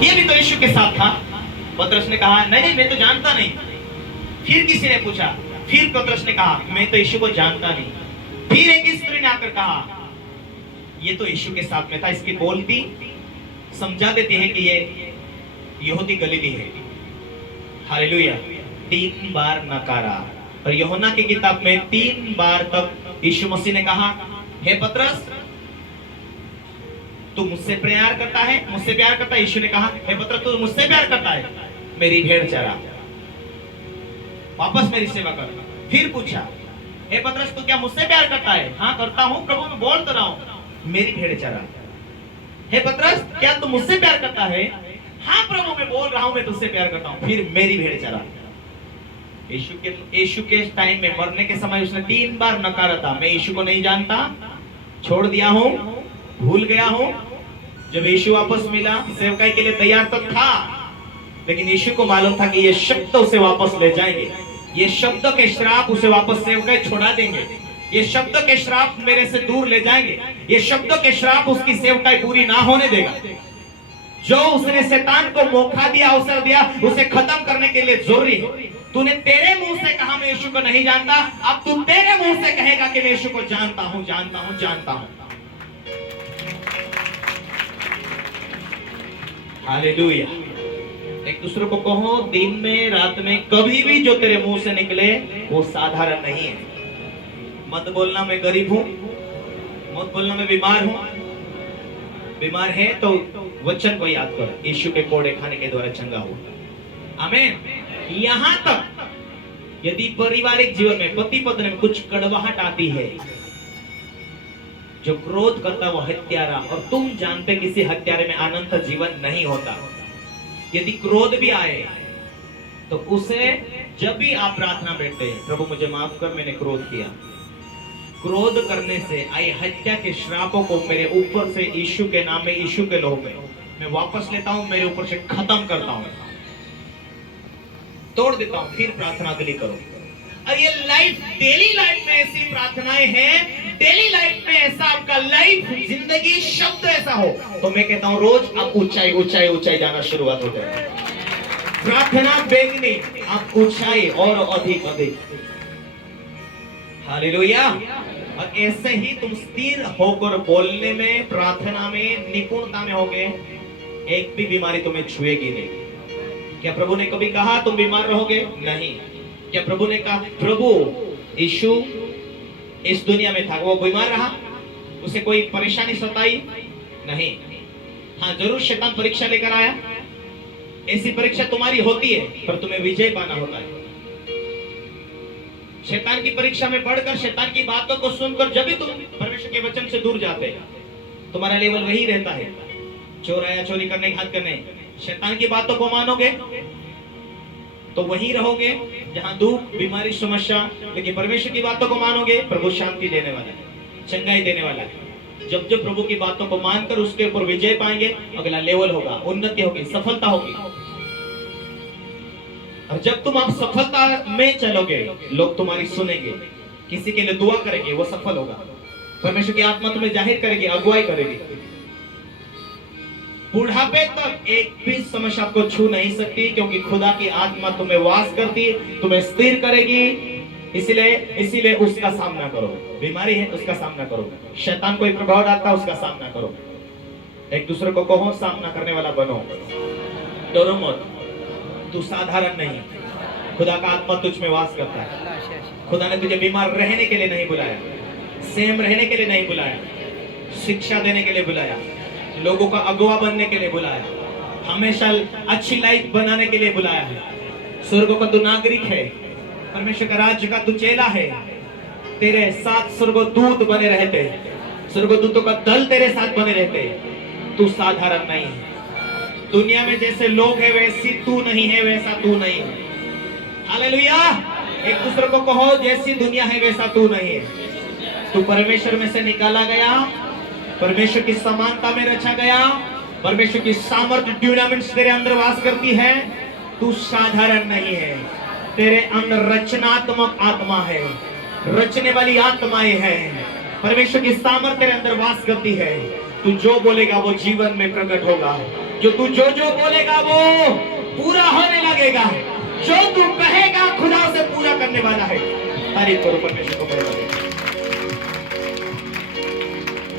ये भी तो यीशु के साथ था। पतरस ने कहा नहीं नहीं मैं तो जानता नहीं। फिर किसी ने पूछा, फिर पतरस ने कहा मैं तो यीशु को जानता नहीं। फिर एक स्त्री ने आकर कहा ये तो यीशु के साथ में था। इसकी बोलती समझा देती है कि ये यहूदी गलीली है। हालेलुया। 3 बार नकारा। और यूहन्ना की किताब में 3 बार तक यीशु मसीह ने कहा हे पतरस तू मुझसे प्यार करता है, मुझसे प्यार करता है। यीशु ने कहा हे पतरस तू मुझसे प्यार करता है, मेरी भेड़ चरा, वापस मेरी सेवा कर। फिर पूछा हे पतरस तू क्या मुझसे प्यार करता है? हाँ करता हूँ प्रभु, मैं बोल तो रहा हूँ, मेरी भेड़ चरा। हे पतरस क्या तू मुझसे प्यार करता है? हाँ प्रभु मैं बोल रहा हूँ, मैं तुझसे प्यार करता हूँ, फिर मेरी भेड़ चरा। यीशु के टाइम में मरने के समय उसने 3 बार नकारा था, मैं यीशु को नहीं जानता, छोड़ दिया हूँ, भूल गया हूँ। जब यीशु वापस मिला सेवकाई के लिए तैयार तो था, लेकिन यीशु को मालूम था कि ये शब्द उसे वापस ले जाएंगे, ये शब्द के श्राप उसे वापस सेवकाई छोड़ा देंगे, ये शब्द के श्राप मेरे से दूर ले जाएंगे, ये शब्द के श्राप उसकी सेवकाई पूरी ना होने देगा। जो उसने शैतान को मौका दिया, अवसर दिया, उसे खत्म करने के लिए जरूरी है। तूने तेरे मुंह से कहा मैं यीशु को नहीं जानता, अब तू तेरे मुंह से कहेगा कि मैं यीशु को जानता हूं, जानता हूं, जानता हूं। हालेलुया। एक दूसरे को कहो दिन में रात में कभी भी जो तेरे मुंह से निकले वो साधारण नहीं है। मत बोलना मैं गरीब हूं, मत बोलना मैं बीमार हूं। बीमार है तो वचन को याद कर, यीशु के कोड़े खाने के द्वारा चंगा हुआ। आमीन। यहां तक यदि पारिवारिक जीवन में पति पत्नी में कुछ कड़वाहट आती है, जो क्रोध करता वो हत्यारा, और तुम जानते किसी हत्यारे में अनंत जीवन नहीं होता। यदि क्रोध भी आए तो उसे जब भी आप प्रार्थना बैठते हैं प्रभु मुझे माफ कर मैंने क्रोध किया, क्रोध करने से आई हत्या के श्रापों को मेरे ऊपर से यीशु के नाम में, यीशु के लोह में मैं वापस लेता हूं, मेरे ऊपर से खत्म करता हूं, तोड़ देता हूं। फिर प्रार्थना के लिए करो। और ये लाइफ, डेली लाइफ में ऐसी प्रार्थनाएं हैं, डेली लाइफ में ऐसा आपका लाइफ, जिंदगी, शब्द ऐसा हो तो मैं कहता हूं रोज आप ऊंचाई ऊंचाई ऊंचाई जाना शुरुआत हो जाए। प्रार्थना बेगनी, आप ऊंचाई और अधिक अधिक। हालेलुया। और ऐसे ही तुम स्थिर होकर बोलने में, प्रार्थना में, निपुणता में होगे, एक भी बीमारी तुम्हें छुएगी नहीं। क्या प्रभु ने कभी कहा तुम बीमार रहोगे? नहीं। क्या प्रभु ने कहा, प्रभु यीशु इस दुनिया में था, वो बीमार रहा, उसे कोई परेशानी सताई? नहीं। हाँ जरूर शैतान परीक्षा लेकर आया, ऐसी परीक्षा तुम्हारी होती है पर तुम्हें विजय पाना होता है। शैतान की परीक्षा में पढ़कर, शैतान की बातों को सुनकर जब भी तुम परमेश्वर के वचन से दूर जाते हैं, तुम्हारा लेवल वही रहता है। चोर आया चोरी करने, घात करने, शैतान की बातों को मानोगे तो वहीं रहोगे जहां दुख, बीमारी, समस्या। लेकिन परमेश्वर की बातों को मानोगे, प्रभु शांति देने वाला है, चंगाई देने वाला है। जब जब प्रभु की बातों को मानकर उसके ऊपर विजय पाएंगे, अगला लेवल होगा, उन्नति होगी, सफलता होगी। और जब तुम आप सफलता में चलोगे, लोग तुम्हारी सुनेंगे, किसी के लिए दुआ करेंगे, वो सफल होगा। परमेश्वर की आत्मा तुम्हें जाहिर करेगी, अगुवाई करेगी। बुढ़ापे तक एक भी समस्या आपको छू नहीं सकती, क्योंकि खुदा की आत्मा तुम्हें वास करती, तुम्हें स्थिर करेगी। इसीलिए उसका सामना करो। बीमारी है उसका सामना करो, शैतान कोई प्रभाव डालता उसका सामना करो। एक दूसरे को कहो सामना करने वाला बनो, डरो मत। तू साधारण नहीं, खुदा का आत्मा तुझ में वास करता है। खुदा ने तुझे बीमार रहने के लिए नहीं बुलाया, सेम रहने के लिए नहीं बुलाया, शिक्षा देने के लिए बुलाया, लोगों का अगुवा बनने के लिए बुलाया, हमेशा अच्छी लाइफ बनाने के लिए बुलाया है। स्वर्ग का तू नागरिक है, परमेश्वर का राज्य का तू चेला है। तेरे साथ स्वर्गदूत बने रहते, स्वर्गदूतों का दल तेरे साथ बने रहते। तू साधारण नहीं है। दुनिया में जैसे लोग है वैसी तू नहीं है, वैसा तू नहीं है। हालेलुया। एक दूसरे को कहो जैसी दुनिया है वैसा तू नहीं है। तू परमेश्वर में से निकाला गया, परमेश्वर की समानता में रचा गया, परमेश्वर की सामर्थ्य ड्यूनामिक्स तेरे अंदर वास करती है। तू साधारण नहीं है, तेरे अंदर रचनात्मक आत्मा है, रचने वाली आत्माएं हैं। परमेश्वर की सामर्थ्य तेरे अंदर वास करती है। तू जो बोलेगा वो जीवन में प्रकट होगा। जो तू जो बोलेगा वो पूरा होने लगेगा। जो तू कहेगा खुदा से पूरा करने वाला है। तारीफ करो परमेश्वर।